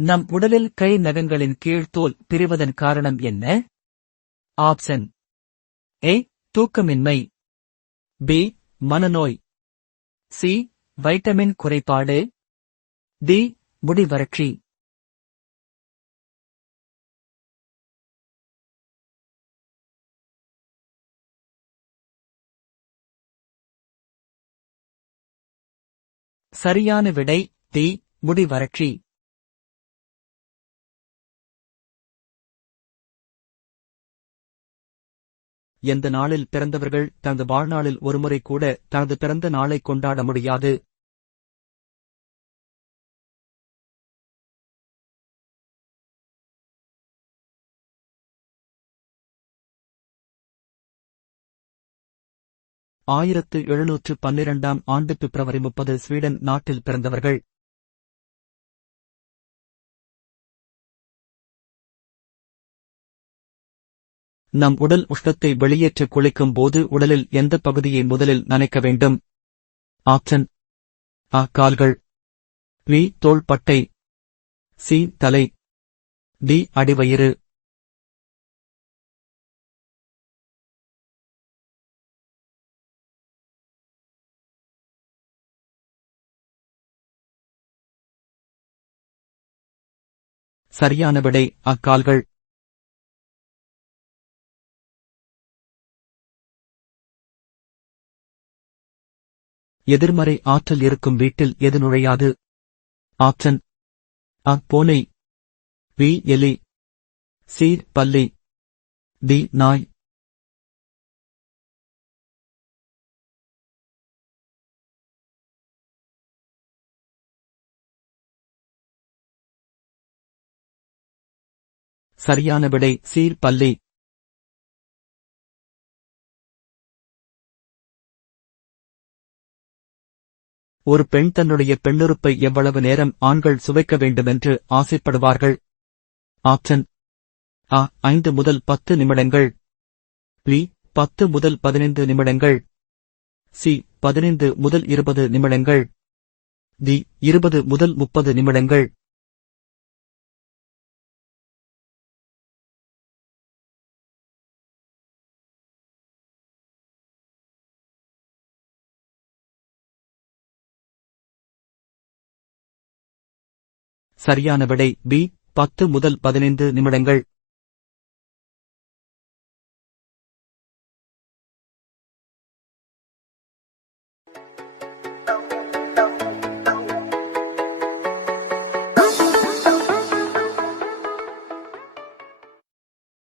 நம் உடலில் கை நகங்களின் கீழ்த்தோல் பிரிவதன் காரணம் என்ன? ஆப்ஷன். ஏ. தூக்கமின்மை. பி. மனநோய். சி. வைட்டமின் குறைபாடு. டி. முடிவறட்சி சரியான விடை டி. முடிவறட்சி எந்த நாளில் பிறந்தவர்கள் தனது வாழ்நாளில் ஒருமுறை கூட தனது பிறந்த நாளை கொண்டாட முடியாது. ஆயிரத்து எழுநூற்று பன்னிரண்டாம் ஆண்டு பிப்ரவரி முப்பது ஸ்வீடன் நாட்டில் பிறந்தவர்கள். நம் உடல் உஷ்ணத்தை வெளியேற்ற குளிக்கும் போது உடலில் எந்த பகுதியை முதலில் நனைக்க வேண்டும்? ஆப்ஷன் அ கால்கள். வி தோள்பட்டை சி தலை. டி அடிவயிறு சரியான விடை. அக்கால்கள் எதிர்மறை ஆற்றல் இருக்கும் வீட்டில் எது நுழையாது? ஆப்ஷன் அ பூனை வி எலி சி பல்லி டி நாய் சரியான விடை சீர் பல்லி ஒரு பெண் தன்னுடைய பெண்ணுறுப்பை எவ்வளவு நேரம் ஆண்கள் சுவைக்க வேண்டுமென்று ஆசைப்படுவார்கள்? ஆப்ஷன் அ ஐந்து முதல் பத்து நிமிடங்கள். பி பத்து முதல் பதினைந்து நிமிடங்கள். சி பதினைந்து முதல் இருபது நிமிடங்கள். டி இருபது முதல் முப்பது நிமிடங்கள். சரியான விடை பி பத்து முதல் பதினைந்து நிமிடங்கள்.